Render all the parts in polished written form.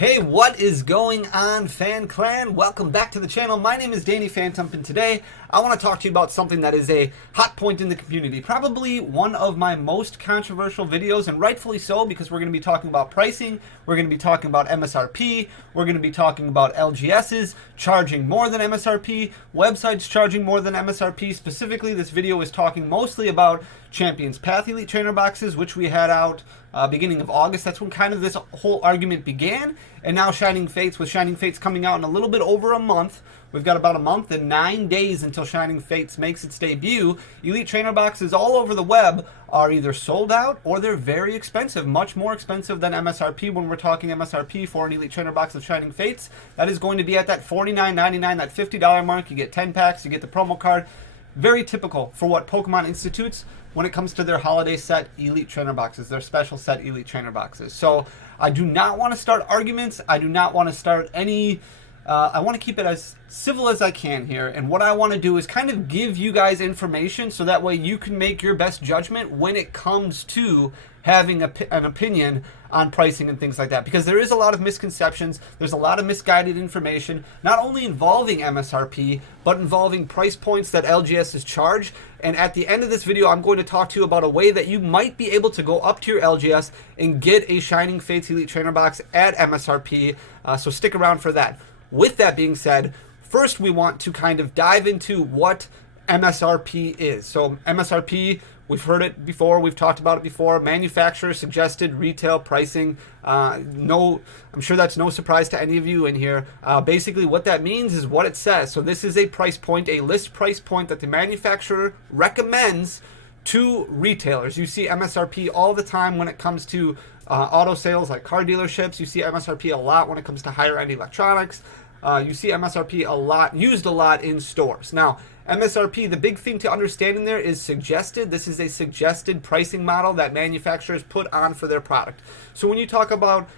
Hey, what is going on, Fan Clan? Welcome back to the channel. My name is Danny Phantom, and today I want to talk to you about something that is a hot point in the community. Probably one of my most controversial videos, and rightfully so, because we're going to be talking about pricing, we're going to be talking about MSRP, we're going to be talking about LGSs charging more than MSRP, websites charging more than MSRP. Specifically, this video is talking mostly about Champions Path Elite Trainer boxes, which we had out beginning of August. That's when kind of this whole argument began. And now Shining Fates, with Shining Fates coming out in a little bit over a month. We've got about a month and 9 days until Shining Fates makes its debut. Elite Trainer boxes all over the web are either sold out or they're very expensive, much more expensive than MSRP. When we're talking MSRP for an Elite Trainer box of Shining Fates, that is going to be at that $49.99, that $50 mark. You get 10 packs, you get the promo card. Very typical for what Pokemon institutes when it comes to their holiday set Elite Trainer boxes, their special set Elite Trainer boxes. So I do not want to start arguments. I do not want to start any... I want to keep it as civil as I can here. And what I want to do is kind of give you guys information so that way you can make your best judgment when it comes to having an opinion on pricing and things like that. Because there is a lot of misconceptions. There's a lot of misguided information, not only involving MSRP, but involving price points that LGS is charged. And at the end of this video, I'm going to talk to you about a way that you might be able to go up to your LGS and get a Shining Fates Elite Trainer box at MSRP. So stick around for that. With that being said, first we want to kind of dive into what MSRP is. So MSRP, we've heard it before, we've talked about it before, manufacturer suggested retail pricing. I'm sure that's no surprise to any of you in here. Basically what that means is what it says. So this is a price point, a list price point that the manufacturer recommends to retailers. You see MSRP all the time when it comes to auto sales like car dealerships. You see MSRP a lot when it comes to higher end electronics. You see MSRP used a lot in stores. Now, MSRP, the big thing to understand in there is suggested. This is a suggested pricing model that manufacturers put on for their product. So when you talk about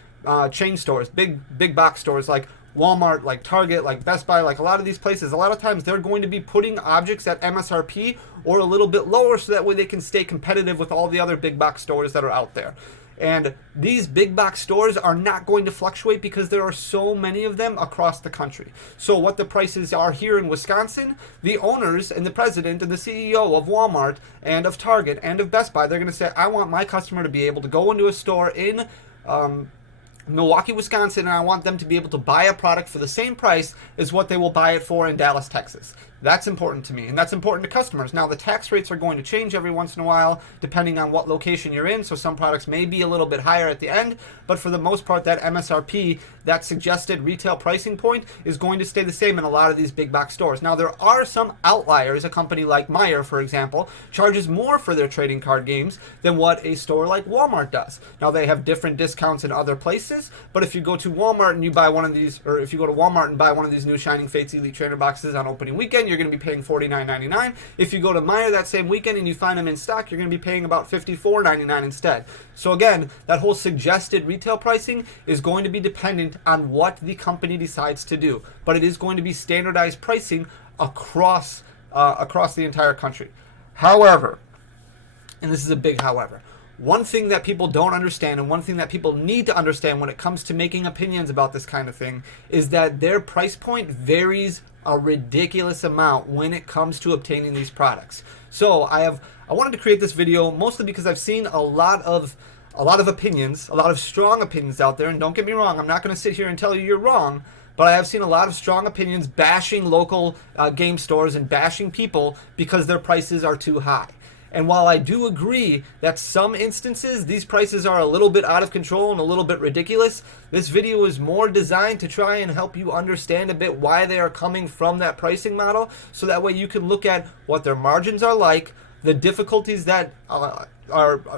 chain stores, big box stores like Walmart, like Target, like Best Buy, like a lot of these places, a lot of times they're going to be putting objects at MSRP or a little bit lower so that way they can stay competitive with all the other big box stores that are out there. And these big box stores are not going to fluctuate because there are so many of them across the country. So what the prices are here in Wisconsin, the owners and the president and the CEO of Walmart and of Target and of Best Buy, they're going to say, I want my customer to be able to go into a store in Milwaukee, Wisconsin, and I want them to be able to buy a product for the same price as what they will buy it for in Dallas, Texas. That's important to me, and that's important to customers. Now, the tax rates are going to change every once in a while, depending on what location you're in, so some products may be a little bit higher at the end, but for the most part, that MSRP, that suggested retail pricing point, is going to stay the same in a lot of these big box stores. Now, there are some outliers. A company like Meijer, for example, charges more for their trading card games than what a store like Walmart does. Now, they have different discounts in other places, but if you go to Walmart and you buy one of these, or if you go to Walmart and buy one of these new Shining Fates Elite Trainer boxes on opening weekend, you're going to be paying $49.99. If you go to Meijer that same weekend and you find them in stock, you're going to be paying about $54.99 instead. So again, that whole suggested retail pricing is going to be dependent on what the company decides to do, but it is going to be standardized pricing across the entire country. However, and this is a big however, one thing that people don't understand and one thing that people need to understand when it comes to making opinions about this kind of thing is that their price point varies a ridiculous amount when it comes to obtaining these products. So I wanted to create this video mostly because I've seen a lot of opinions, a lot of strong opinions out there, and don't get me wrong, I'm not going to sit here and tell you you're wrong, but I have seen a lot of strong opinions bashing local game stores and bashing people because their prices are too high. And while I do agree that some instances these prices are a little bit out of control and a little bit ridiculous, this video is more designed to try and help you understand a bit why they are coming from that pricing model, so that way you can look at what their margins are like, the difficulties that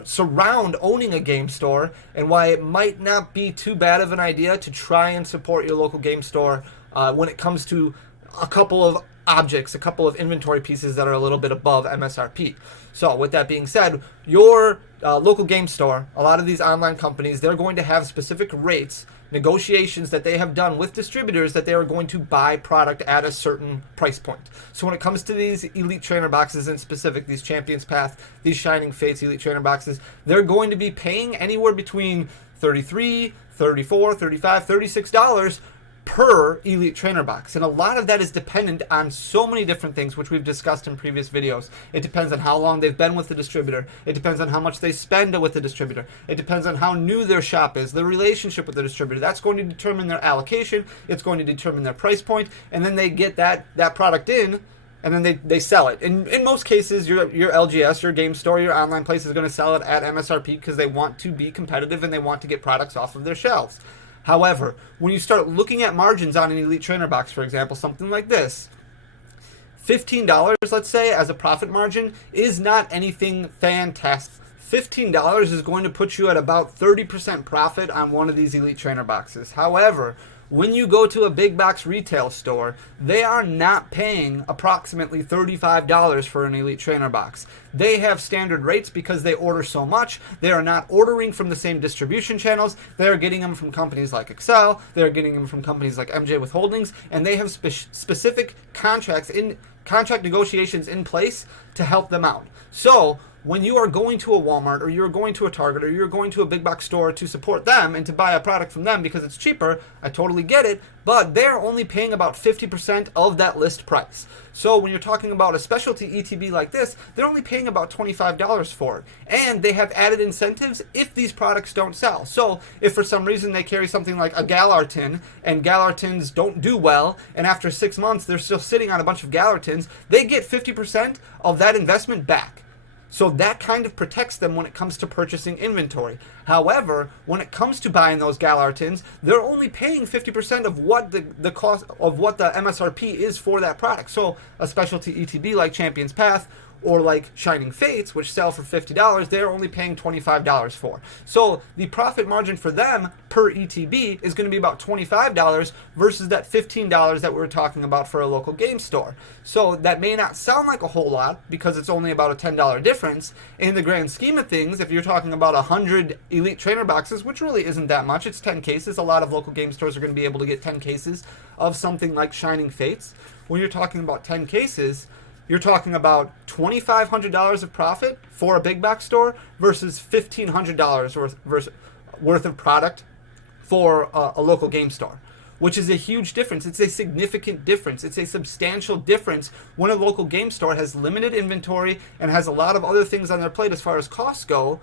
surround owning a game store, and why it might not be too bad of an idea to try and support your local game store when it comes to a couple of objects, a couple of inventory pieces that are a little bit above MSRP. So with that being said, your local game store, a lot of these online companies, they're going to have specific rates, negotiations that they have done with distributors that they are going to buy product at a certain price point. So when it comes to these Elite Trainer boxes in specific, these Champions Path, these Shining Fates Elite Trainer boxes, they're going to be paying anywhere between $33, $34, $35, $36 per Elite Trainer box. And a lot of that is dependent on so many different things, which we've discussed in previous videos. It depends on how long they've been with the distributor. It depends on how much they spend with the distributor. It depends on how new their shop is, the relationship with the distributor. That's going to determine their allocation. It's going to determine their price point. And then they get that product in, and then they sell it. In most cases, your LGS, your game store, your online place is going to sell it at MSRP because they want to be competitive and they want to get products off of their shelves. However, when you start looking at margins on an Elite Trainer box, for example, something like this, $15, let's say, as a profit margin is not anything fantastic. $15 is going to put you at about 30% profit on one of these Elite Trainer boxes. However, when you go to a big box retail store, they are not paying approximately $35 for an Elite Trainer box. They have standard rates because they order so much. They are not ordering from the same distribution channels. They are getting them from companies like Excel. They are getting them from companies like MJ with Holdings, and they have specific contract negotiations in place to help them out. So when you are going to a Walmart or you're going to a Target or you're going to a big box store to support them and to buy a product from them because it's cheaper, I totally get it, but they're only paying about 50% of that list price. So when you're talking about a specialty ETB like this, they're only paying about $25 for it. And they have added incentives if these products don't sell. So if for some reason they carry something like a Galartin and Galartins don't do well, and after 6 months they're still sitting on a bunch of Galartins, they get 50% of that investment back. So that kind of protects them when it comes to purchasing inventory. However, when it comes to buying those Galartins, they're only paying 50% of what the cost of what the MSRP is for that product. So a specialty ETB like Champion's Path or like Shining Fates, which sell for $50, they're only paying $25 for. So the profit margin for them per ETB is going to be about $25 versus that $15 that we were talking about for a local game store. So that may not sound like a whole lot because it's only about a $10 difference. In the grand scheme of things, if you're talking about 100 Elite Trainer boxes, which really isn't that much, it's 10 cases. A lot of local game stores are going to be able to get 10 cases of something like Shining Fates. When you're talking about 10 cases, you're talking about $2,500 of profit for a big box store versus $1,500 worth of product for a local game store, which is a huge difference. It's a significant difference. It's a substantial difference when a local game store has limited inventory and has a lot of other things on their plate as far as costs go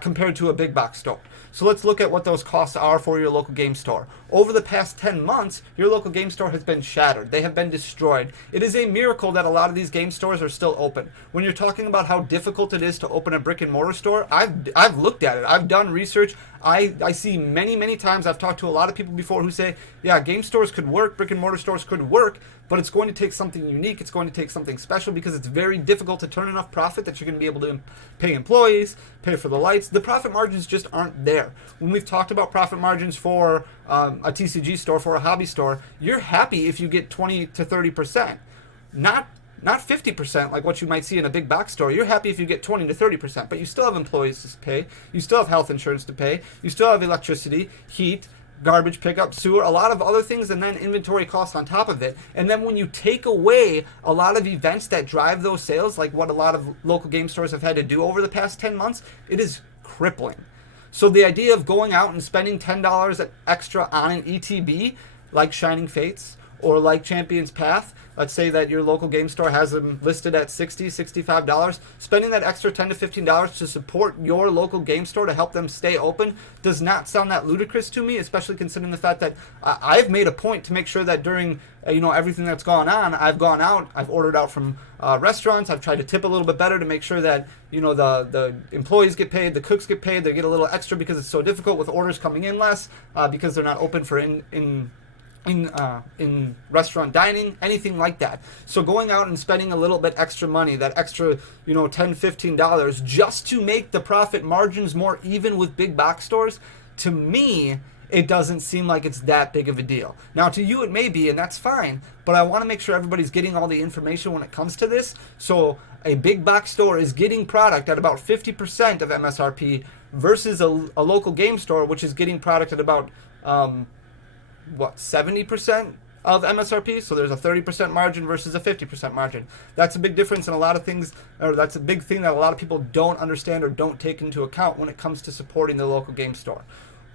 compared to a big box store. So let's look at what those costs are for your local game store. Over the past 10 months, your local game store has been shattered. They have been destroyed. It is a miracle that a lot of these game stores are still open. When you're talking about how difficult it is to open a brick and mortar store, I've looked at it. I've done research. I see many times, I've talked to a lot of people before who say, yeah, game stores could work, brick and mortar stores could work, but it's going to take something unique. It's going to take something special because it's very difficult to turn enough profit that you're going to be able to pay employees, pay for the lights. The profit margins just aren't there. When we've talked about profit margins for a TCG store, for a hobby store, you're happy if you get 20 to 30%. Not 50% like what you might see in a big box store. You're happy if you get 20 to 30%, but you still have employees to pay. You still have health insurance to pay. You still have electricity, heat, garbage pickup, sewer, a lot of other things, and then inventory costs on top of it. And then when you take away a lot of events that drive those sales, like what a lot of local game stores have had to do over the past 10 months, it is crippling. So the idea of going out and spending $10 extra on an ETB, like Shining Fates, or like Champion's Path, let's say that your local game store has them listed at $60, $65, spending that extra $10 to $15 to support your local game store to help them stay open does not sound that ludicrous to me, especially considering the fact that I've made a point to make sure that during everything that's gone on, I've gone out, I've ordered out from restaurants, I've tried to tip a little bit better to make sure that the employees get paid, the cooks get paid, they get a little extra because it's so difficult with orders coming in less because they're not open for in restaurant dining, anything like that. So going out and spending a little bit extra money, that extra, $10, $15, just to make the profit margins more even with big box stores, to me, it doesn't seem like it's that big of a deal. Now, to you it may be, and that's fine, but I want to make sure everybody's getting all the information when it comes to this. So a big box store is getting product at about 50% of MSRP versus a local game store, which is getting product at about 70% of MSRP, so there's a 30% margin versus a 50% margin. That's a big difference in a lot of things, or that's a big thing that a lot of people don't understand or don't take into account when it comes to supporting the local game store.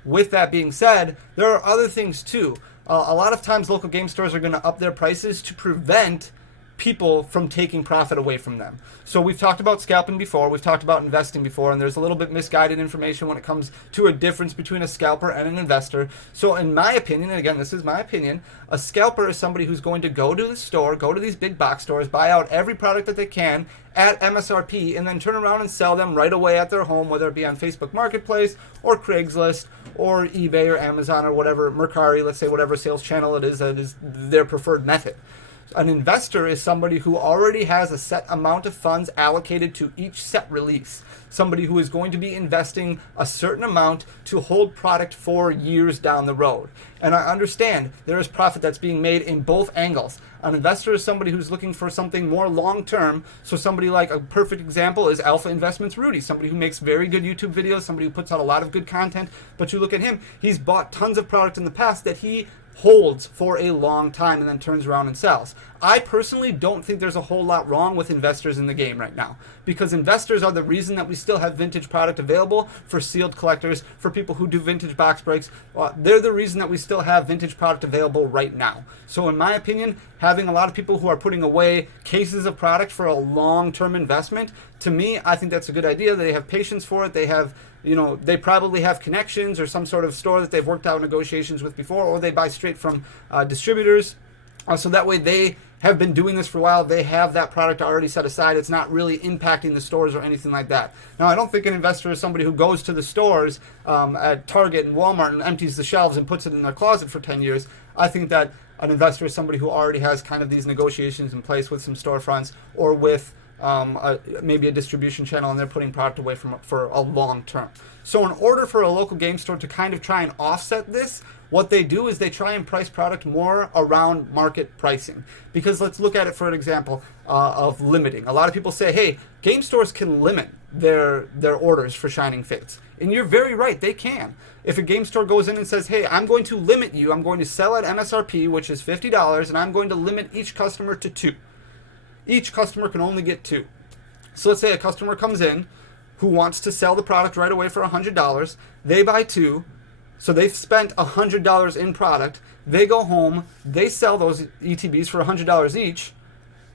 with that being said, there are other things too. A lot of times local game stores are going to up their prices to prevent people from taking profit away from them. So we've talked about scalping before, we've talked about investing before, and there's a little bit misguided information when it comes to a difference between a scalper and an investor. So in my opinion, and again, this is my opinion, a scalper is somebody who's going to go to the store, go to these big box stores, buy out every product that they can at MSRP, and then turn around and sell them right away at their home, whether it be on Facebook Marketplace or Craigslist or eBay or Amazon or whatever, Mercari, let's say whatever sales channel it is that is their preferred method. An investor is somebody who already has a set amount of funds allocated to each set release. Somebody who is going to be investing a certain amount to hold product for years down the road. And I understand there is profit that's being made in both angles. An investor is somebody who's looking for something more long-term. So somebody like a perfect example is Alpha Investments Rudy, somebody who makes very good YouTube videos, somebody who puts out a lot of good content. But you look at him, he's bought tons of product in the past that he holds for a long time and then turns around and sells. I personally don't think there's a whole lot wrong with investors in the game right now, because investors are the reason that we still have vintage product available for sealed collectors, for people who do vintage box breaks. They're the reason that we still have vintage product available right now. So in my opinion, having a lot of people who are putting away cases of product for a long-term investment, to me, I think that's a good idea. They have patience for it. They have, they probably have connections or some sort of store that they've worked out negotiations with before, or they buy straight from distributors. So that way they have been doing this for a while. They have that product already set aside. It's not really impacting the stores or anything like that. Now, I don't think an investor is somebody who goes to the stores at Target and Walmart and empties the shelves and puts it in their closet for 10 years. I think that an investor is somebody who already has kind of these negotiations in place with some storefronts or with maybe a distribution channel, and they're putting product away for a long term. So in order for a local game store to kind of try and offset this, what they do is they try and price product more around market pricing. Because let's look at it for an example of limiting. A lot of people say, hey, game stores can limit their orders for Shining Fates. And you're very right, they can. If a game store goes in and says, hey, I'm going to limit you, I'm going to sell at MSRP, which is $50, and I'm going to limit each customer to 2. Each customer can only get 2. So let's say a customer comes in who wants to sell the product right away for $100. They buy 2. So they've spent $100 in product. They go home. They sell those ETBs for $100 each.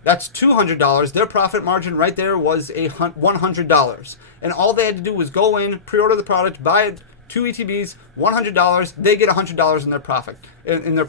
That's $200. Their profit margin right there was $100. And all they had to do was go in, pre-order the product, buy 2 ETBs, $100. They get $100 in their profit, in their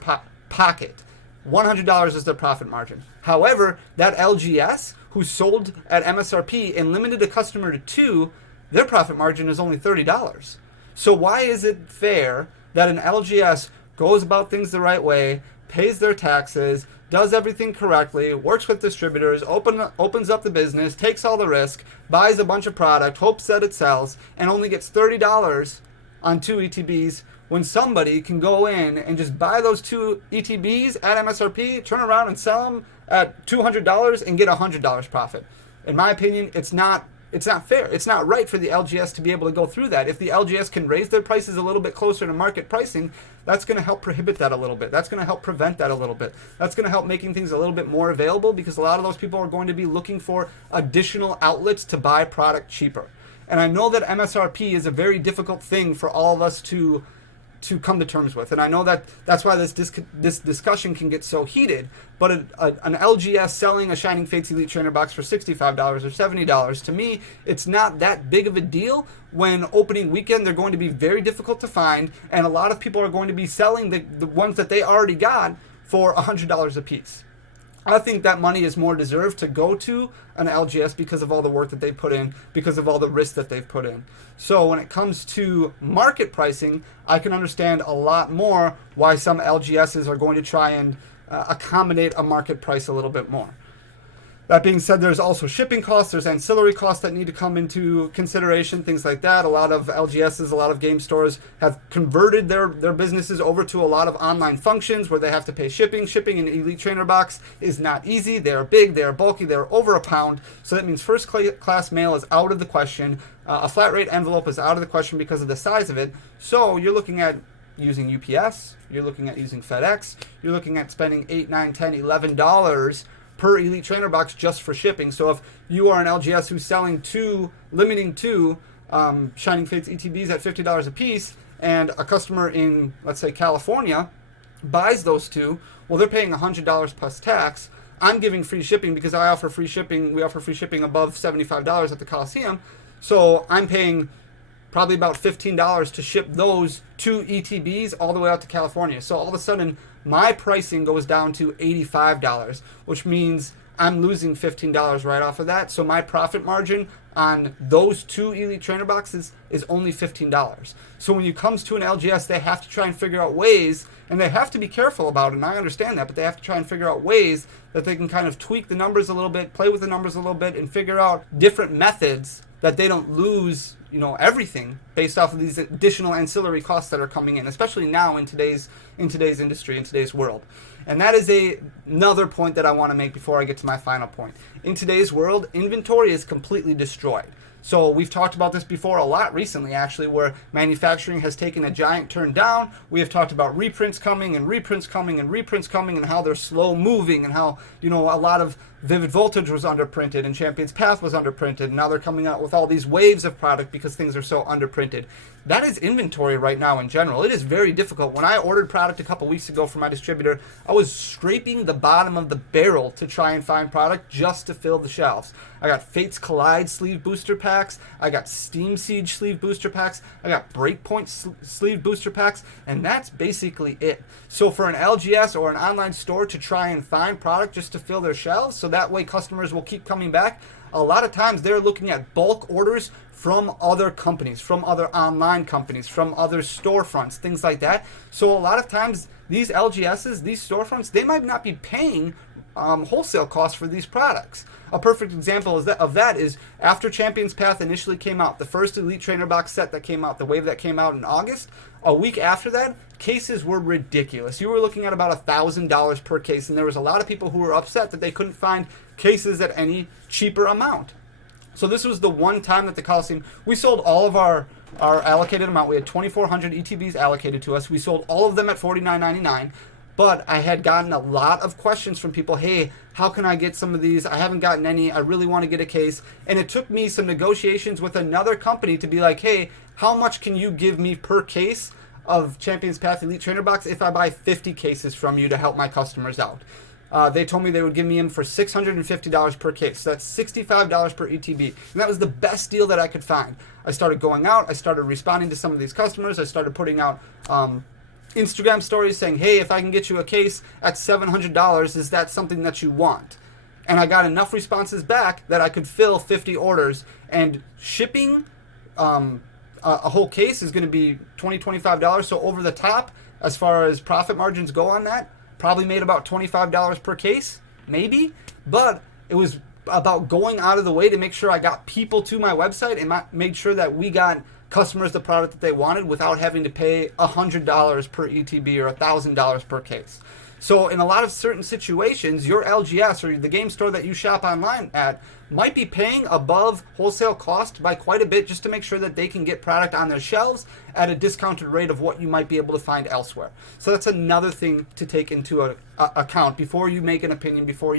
pocket. $100 is their profit margin. However, that LGS who sold at MSRP and limited a customer to 2, their profit margin is only $30. So why is it fair that an LGS goes about things the right way, pays their taxes, does everything correctly, works with distributors, opens up the business, takes all the risk, buys a bunch of product, hopes that it sells, and only gets $30 on 2 ETBs, when somebody can go in and just buy those 2 ETBs at MSRP, turn around and sell them at $200 and get $100 profit? In my opinion, it's not fair. It's not right for the LGS to be able to go through that. If the LGS can raise their prices a little bit closer to market pricing, that's going to help prohibit that a little bit. That's going to help prevent that a little bit. That's going to help making things a little bit more available, because a lot of those people are going to be looking for additional outlets to buy product cheaper. And I know that MSRP is a very difficult thing for all of us to come to terms with. And I know that that's why this discussion can get so heated. But an LGS selling a Shining Fates Elite Trainer box for $65 or $70, to me, it's not that big of a deal. When opening weekend, they're going to be very difficult to find, and a lot of people are going to be selling the ones that they already got for $100 a piece. I think that money is more deserved to go to an LGS because of all the work that they put in, because of all the risk that they've put in. So when it comes to market pricing, I can understand a lot more why some LGSs are going to try and accommodate a market price a little bit more. That being said, there's also shipping costs, there's ancillary costs that need to come into consideration, things like that. A lot of LGSs, a lot of game stores have converted their businesses over to a lot of online functions where they have to pay shipping. Shipping an Elite Trainer box is not easy. They're big, they're bulky, they're over a pound. So that means first class mail is out of the question. A flat rate envelope is out of the question because of the size of it. So you're looking at using UPS, you're looking at using FedEx, you're looking at spending $8, $9, $10, $11 per Elite Trainer box just for shipping. So if you are an LGS who's selling limiting 2 Shining Fates ETBs at $50 a piece, and a customer in, let's say, California buys those two, well, they're paying $100 plus tax. I'm giving free shipping because I offer free shipping. We offer free shipping above $75 at the Coliseum. So I'm paying probably about $15 to ship those two ETBs all the way out to California. So all of a sudden, my pricing goes down to $85, which means I'm losing $15 right off of that. So my profit margin on those two Elite Trainer boxes is only $15. So when it comes to an LGS, they have to try and figure out ways, and they have to be careful about it, and I understand that, but they have to try and figure out ways that they can kind of tweak the numbers a little bit, play with the numbers a little bit, and figure out different methods that they don't lose, everything based off of these additional ancillary costs that are coming in, especially now in today's industry, in today's world. And that is another point that I want to make before I get to my final point. In today's world, inventory is completely destroyed. So we've talked about this before a lot recently, actually, where manufacturing has taken a giant turn down. We have talked about reprints coming and reprints coming and reprints coming, and how they're slow moving, and how, a lot of Vivid Voltage was underprinted and Champion's Path was underprinted, and now they're coming out with all these waves of product because things are so underprinted. That is inventory right now in general. It is very difficult. When I ordered product a couple weeks ago from my distributor, I was scraping the bottom of the barrel to try and find product just to fill the shelves. I got Fates Collide sleeve booster packs. I got Steam Siege sleeve booster packs. I got Breakpoint sleeve booster packs, and that's basically it. So for an LGS or an online store to try and find product just to fill their shelves, so that way customers will keep coming back, a lot of times they're looking at bulk orders from other companies, from other online companies, from other storefronts, things like that. So a lot of times these LGSs, these storefronts, they might not be paying wholesale costs for these products. A perfect example of that is after Champion's Path initially came out, the first Elite Trainer box set that came out, the wave that came out in August, a week after that, cases were ridiculous. You were looking at about $1,000 per case, and there was a lot of people who were upset that they couldn't find cases at any cheaper amount. So this was the one time that the Coliseum, we sold all of our allocated amount. We had 2,400 ETBs allocated to us. We sold all of them at $49.99. But I had gotten a lot of questions from people, hey, how can I get some of these? I haven't gotten any. I really want to get a case. And it took me some negotiations with another company to be like, hey, how much can you give me per case of Champion's Path Elite Trainer Box if I buy 50 cases from you to help my customers out? They told me they would give me them for $650 per case. So that's $65 per ETB. And that was the best deal that I could find. I started going out. I started responding to some of these customers. I started putting out Instagram stories saying, hey, if I can get you a case at $700, is that something that you want? And I got enough responses back that I could fill 50 orders. And shipping a whole case is going to be $20, $25. So over the top, as far as profit margins go on that, probably made about $25 per case, maybe. But it was about going out of the way to make sure I got people to my website and made sure that we got customers the product that they wanted without having to pay $100 per ETB or $1,000 per case. So in a lot of certain situations, your LGS or the game store that you shop online at might be paying above wholesale cost by quite a bit just to make sure that they can get product on their shelves at a discounted rate of what you might be able to find elsewhere. So that's another thing to take into account before you make an opinion, before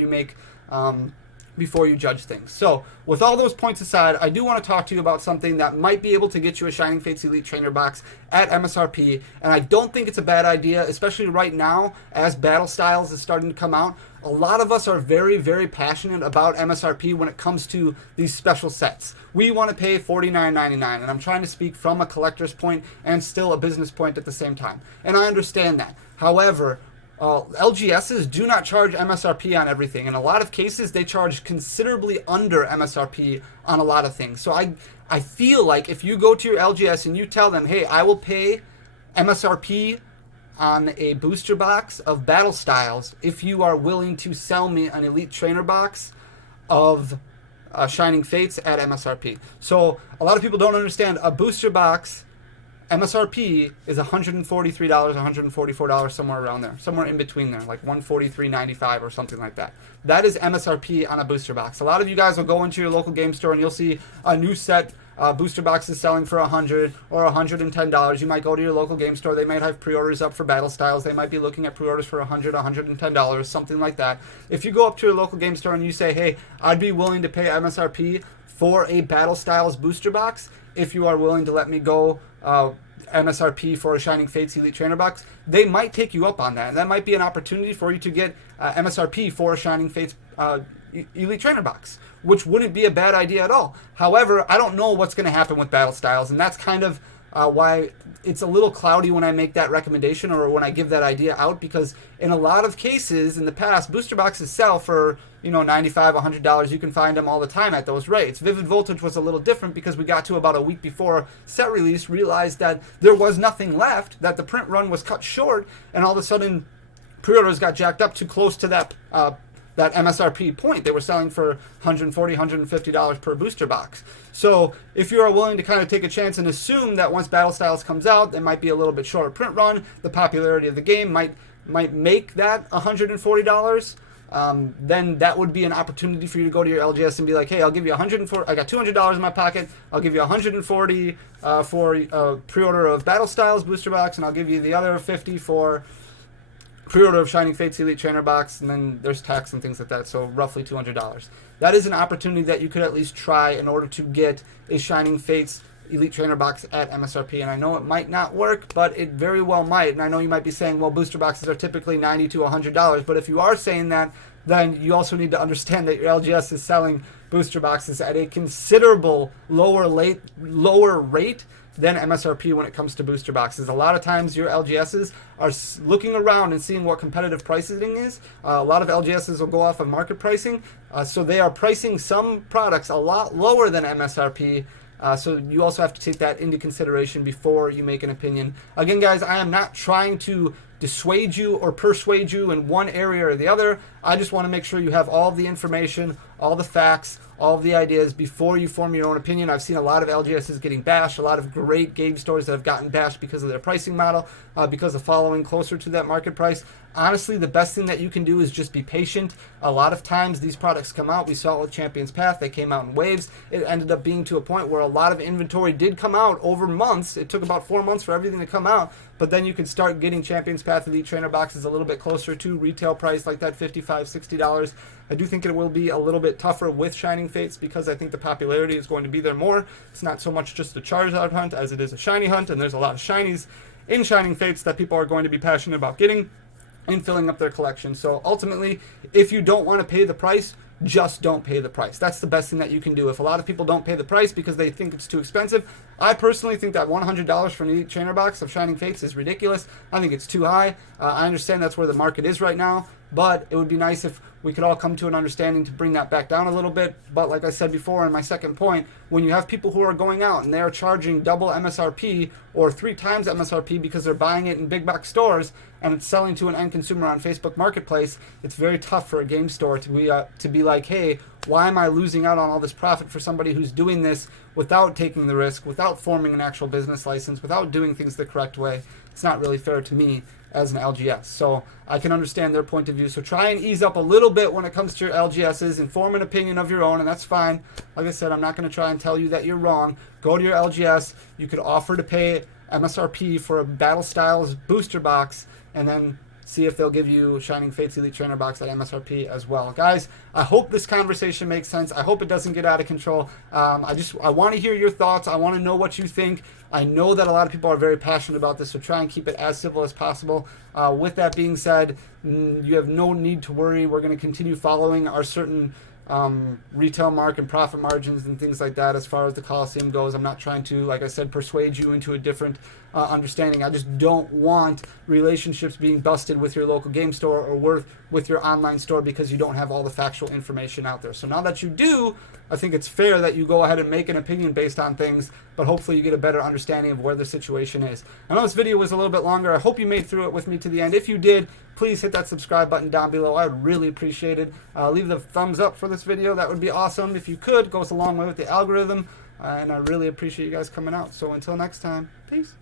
you judge things. So with all those points aside, I do want to talk to you about something that might be able to get you a Shining Fates Elite Trainer box at MSRP, and I don't think it's a bad idea, especially right now as Battle Styles is starting to come out. A lot of us are very, very passionate about MSRP when it comes to these special sets. We want to pay $49.99, and I'm trying to speak from a collector's point and still a business point at the same time. And I understand that. However, LGSs do not charge MSRP on everything. In a lot of cases, they charge considerably under MSRP on a lot of things. So I feel like if you go to your LGS and you tell them, hey, I will pay MSRP on a booster box of Battle Styles if you are willing to sell me an Elite Trainer box of Shining Fates at MSRP. So a lot of people don't understand a booster box MSRP is $143, $144, somewhere around there, somewhere in between there, like $143.95 or something like that. That is MSRP on a booster box. A lot of you guys will go into your local game store and you'll see a new set booster boxes selling for $100 or $110. You might go to your local game store. They might have pre-orders up for Battle Styles. They might be looking at pre-orders for $100, $110, something like that. If you go up to your local game store and you say, hey, I'd be willing to pay MSRP for a Battle Styles booster box if you are willing to let me go MSRP for a Shining Fates Elite Trainer box, they might take you up on that. And that might be an opportunity for you to get MSRP for a Shining Fates Elite Trainer box, which wouldn't be a bad idea at all. However, I don't know what's going to happen with Battle Styles, and that's kind of why it's a little cloudy when I make that recommendation or when I give that idea out, because in a lot of cases in the past, booster boxes sell for, $95, $100. You can find them all the time at those rates. Vivid Voltage was a little different because we got to about a week before set release, realized that there was nothing left, that the print run was cut short, and all of a sudden pre-orders got jacked up too close to that MSRP point. They were selling for $140, $150 per booster box. So if you are willing to kind of take a chance and assume that once Battle Styles comes out, it might be a little bit shorter print run, the popularity of the game might make that $140, then that would be an opportunity for you to go to your LGS and be like, hey, I'll give you $140. I got $200 in my pocket. I'll give you $140 for a pre-order of Battle Styles booster box, and I'll give you the other $50 for pre-order of Shining Fates Elite Trainer box, and then there's tax and things like that, so roughly $200. That is an opportunity that you could at least try in order to get a Shining Fates Elite Trainer box at MSRP, and I know it might not work, but it very well might. And I know you might be saying, well, booster boxes are typically $90 to $100, but if you are saying that, then you also need to understand that your LGS is selling booster boxes at a considerable lower rate than MSRP when it comes to booster boxes. A lot of times your LGSs are looking around and seeing what competitive pricing is. A lot of LGSs will go off of market pricing, so they are pricing some products a lot lower than MSRP. So you also have to take that into consideration before you make an opinion. Again, guys, I am not trying to dissuade you or persuade you in one area or the other. I just want to make sure you have all the information, all the facts, all of the ideas before you form your own opinion. I've seen a lot of LGSs getting bashed, a lot of great game stores that have gotten bashed because of their pricing model, because of following closer to that market price. Honestly, the best thing that you can do is just be patient. A lot of times these products come out. We saw it with Champion's Path. They came out in waves. It ended up being to a point where a lot of inventory did come out over months. It took about 4 months for everything to come out, but then you could start getting Champion's Path Elite Trainer boxes a little bit closer to retail price, like that $55, $60. I do think it will be a little bit tougher with Shining Fates because I think the popularity is going to be there more. It's not so much just a Charizard hunt as it is a shiny hunt, and there's a lot of shinies in Shining Fates that people are going to be passionate about getting and filling up their collection. So ultimately, if you don't want to pay the price, just don't pay the price. That's the best thing that you can do. If a lot of people don't pay the price because they think it's too expensive, I personally think that $100 for an Elite Trainer box of Shining Fates is ridiculous. I think it's too high. I understand that's where the market is right now, but it would be nice if we could all come to an understanding to bring that back down a little bit. But like I said before in my second point, when you have people who are going out and they are charging double MSRP or 3 times MSRP because they're buying it in big box stores and it's selling to an end consumer on Facebook Marketplace, it's very tough for a game store to be like, hey, why am I losing out on all this profit for somebody who's doing this without taking the risk, without forming an actual business license, without doing things the correct way? It's not really fair to me as an LGS. So I can understand their point of view. So try and ease up a little bit when it comes to your LGSs and form an opinion of your own, and that's fine. Like I said, I'm not going to try and tell you that you're wrong. Go to your LGS. You could offer to pay MSRP for a Battle Styles booster box and then see if they'll give you Shining Fates Elite Trainer box at MSRP as well. Guys, I hope this conversation makes sense. I hope it doesn't get out of control. I want to hear your thoughts. I want to know what you think. I know that a lot of people are very passionate about this, so try and keep it as civil as possible. With that being said, you have no need to worry. We're going to continue following our certain retail mark and profit margins and things like that as far as the Coliseum goes. I'm not trying to, like I said, persuade you into a different understanding. I just don't want relationships being busted with your local game store or with your online store because you don't have all the factual information out there. So now that you do, I think it's fair that you go ahead and make an opinion based on things, but hopefully you get a better understanding of where the situation is. I know this video was a little bit longer. I hope you made through it with me to the end. If you did, please hit that subscribe button down below. I would really appreciate it. Leave the thumbs up for this video. That would be awesome. If you could, goes a long way with the algorithm. And I really appreciate you guys coming out. So until next time, peace.